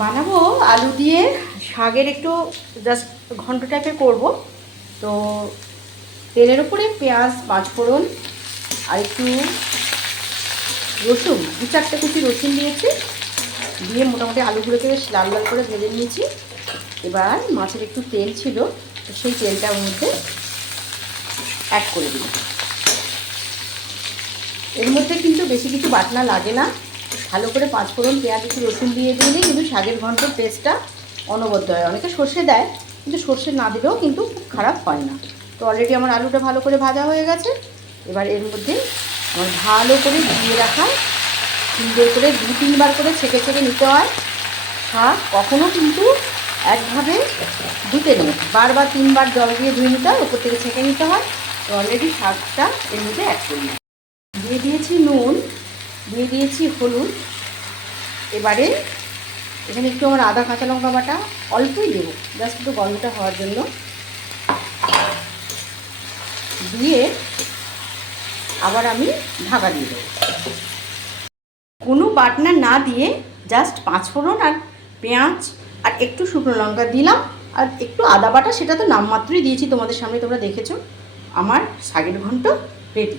বানাবো আলু দিয়ে শাকের একটু জাস্ট ঘন্ট টাইপের করব। তো তেলের উপরে পেঁয়াজ, পাঁচফোড়ন আর একটু রসুন, 2-4টে কুচি রসুন দিয়েছি, দিয়ে মোটামুটি আলুগুলোকে বেশ লাল লাল করে ভেজে নিয়েছি। এবার মাছের একটু তেল ছিল, তো সেই তেলটার মধ্যে অ্যাড করে দিই। এর মধ্যে কিন্তু বেশি কিছু বাটনা লাগে না, ভালো করে পাঁচফোড়ন, পেঁয়াজ, একটু রসুন দিয়ে দিলেই কিন্তু শাকের ঘন্টর টেস্টটা অনবদ্য হয়। অনেকে সর্ষে দেয়, কিন্তু সর্ষে না দিলেও কিন্তু খুব খারাপ হয় না। তো অলরেডি আমার আলুটা ভালো করে ভাজা হয়ে গেছে। এবার এর মধ্যে আমার ভালো করে দিয়ে রাখা, সুন্দর করে 2-3 বার করে ছেঁকে ছেঁকে নিতে হয়। শাক কখনও কিন্তু একভাবে ধুতে নেই, বারবার 3বার জল দিয়ে ধুয়ে নিতে হয়, ওপর থেকে ছেঁকে নিতে হয়। তো অলরেডি শাকটা এর মধ্যে অ্যাড করি, দিয়ে দিয়েছি নুন, দিয়ে দিয়েছি হলুদ। এবারে এখানে একটু আমার আদা কাঁচা লঙ্কা বাটা অল্পই দেবো, জাস্ট একটু গন্ধটা হওয়ার জন্য। দিয়ে আবার আমি ঢাকা দিয়ে দেবো। কোনো বাটনা না দিয়ে জাস্ট পাঁচফোড়ন আর পেঁয়াজ আর একটু শুকনো লঙ্কা দিলাম, আর একটু আদা বাটা, সেটা তো নামমাত্রই দিয়েছি তোমাদের সামনে, তোমরা দেখেছো। আমার শাকের ঘন্ট রেডি।